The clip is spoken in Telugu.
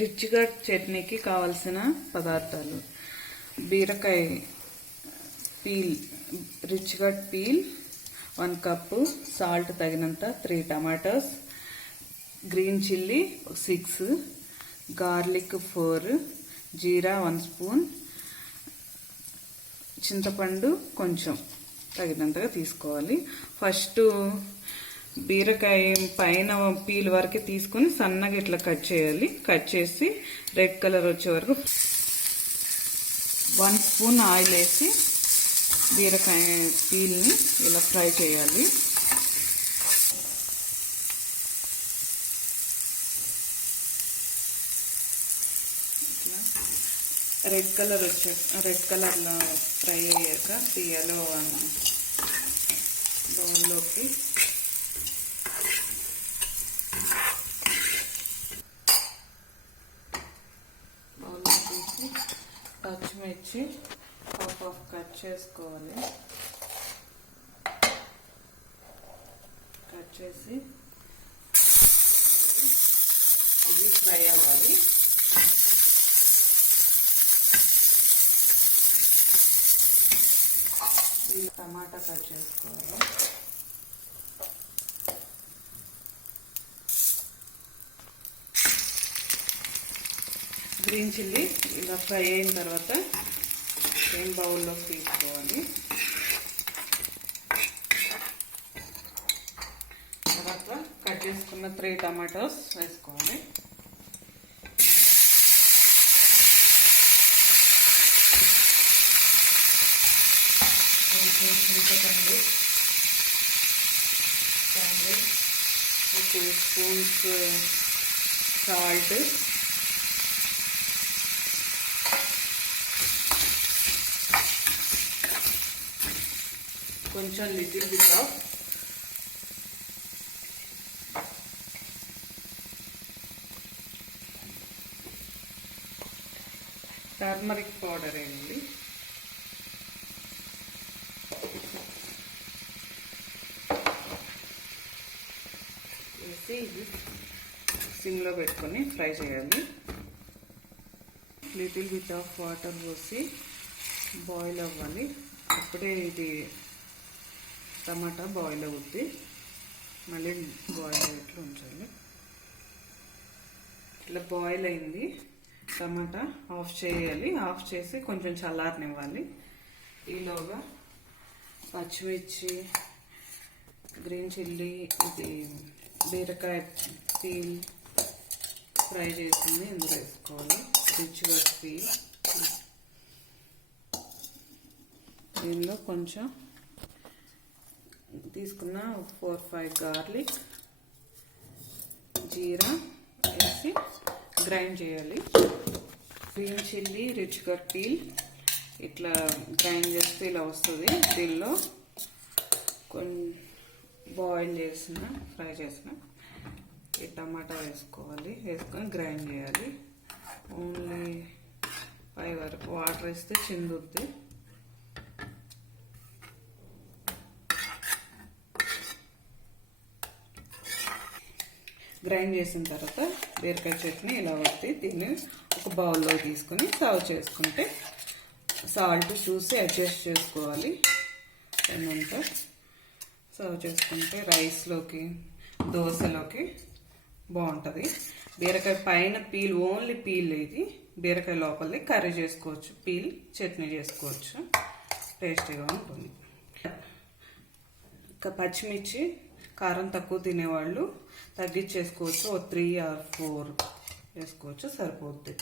రిచ్ గట్ చట్నీకి కావలసిన పదార్థాలు: బీరకాయ పీల్, రిచ్ గట్ పీల్ 1 కప్పు, సాల్ట్ తగినంత, 3 టమాటోస్, గ్రీన్ చిల్లీ 6, గార్లిక్ 4, జీరా 1 స్పూన్, చింతపండు కొంచెం తగినంతగా తీసుకోవాలి. ఫస్ట్ బీరకాయ పైన పీల్ వరకు తీసుకొని సన్నగా ఇట్లా కట్ చేయాలి. కట్ చేసి రెడ్ కలర్ వచ్చే వరకు 1 స్పూన్ ఆయిల్ వేసి బీరకాయ పీల్ని ఇలా ఫ్రై చేయాలి. రెడ్ కలర్లో ఫ్రై అయ్యాక తీయాలో బౌల్లోకి తీసి పచ్చిమిర్చి హాఫ్ కట్ చేసుకోవాలి. కట్ చేసి ఇది ఫ్రై అవ్వాలి. టమాటా కట్ చేసుకోవాలి. గ్రీన్ చిల్లీ ఇలా ఫ్రై అయిన తర్వాత సేమ్ బౌల్లోకి తీసుకోవాలి. తర్వాత కట్ చేసుకున్న 3 టమాటోస్ వేసుకోవాలి. చింతపండు 2 స్పూన్స్ సాల్ట్, కొంచెం little bit of turmeric powder వేయండి. వేసి ఇది సిమ్లో పెట్టుకొని ఫ్రై చేయాలి. లిటిల్ బిట్ ఆఫ్ వాటర్ పోసి బాయిల్ అవ్వాలి. అప్పుడే ఇది టమాటా బాయిల్ అవుద్ది. మళ్ళీ బాయిల్ అయ్యేట్లు ఉంచాలి. ఇట్లా బాయిల్ అయింది. టమాటా ఆఫ్ చేయాలి. ఆఫ్ చేసి కొంచెం చల్లారనివ్వాలి. ఈలోగా పచ్చిమిర్చి, గ్రీన్ చిల్లీ, ఇది బీరకాయ పీల్ ఫ్రై చేసింది ఇందులో వేసుకోవాలి. రిచ్ గట్ పీల్, దీనిలో కొంచెం తీసుకున్న 4-5 గార్లిక్, జీరా వేసి గ్రైండ్ చేయాలి. గ్రీన్ చిల్లీ, రిచ్ గట్ పీల్ ఇట్లా గ్రైండ్ చేస్తే ఇలా వస్తుంది. దీనిలో బాయిల్ చేసిన ఫ్రై చేసిన ఈ టమాటా వేసుకోవాలి. వేసుకొని గ్రైండ్ చేయాలి. ఓన్లీ 5 వరకు వాటర్ వేస్తే చిందుద్ది. గ్రైండ్ చేసిన తర్వాత బీరకాయ చట్నీ ఇలా వస్తే దీన్ని ఒక బౌల్లో తీసుకొని సర్వ్ చేసుకుంటే, సాల్ట్ చూసి అడ్జస్ట్ చేసుకోవాలి. అంతా సర్వ్ చేసుకుంటే రైస్లోకి, దోశలోకి బాగుంటుంది. బీరకాయ పైన పీల్, ఓన్లీ పీల్, ఇది బీరకాయ లోపలిది కర్రీ చేసుకోవచ్చు. పీల్ చట్నీ చేసుకోవచ్చు. టేస్టీగా ఉంటుంది. ఇంకా పచ్చిమిర్చి కారం తక్కువ తినేవాళ్ళు తగ్గించేసుకోవచ్చు. 3 or 4 వేసుకోవచ్చు, సరిపోద్ది.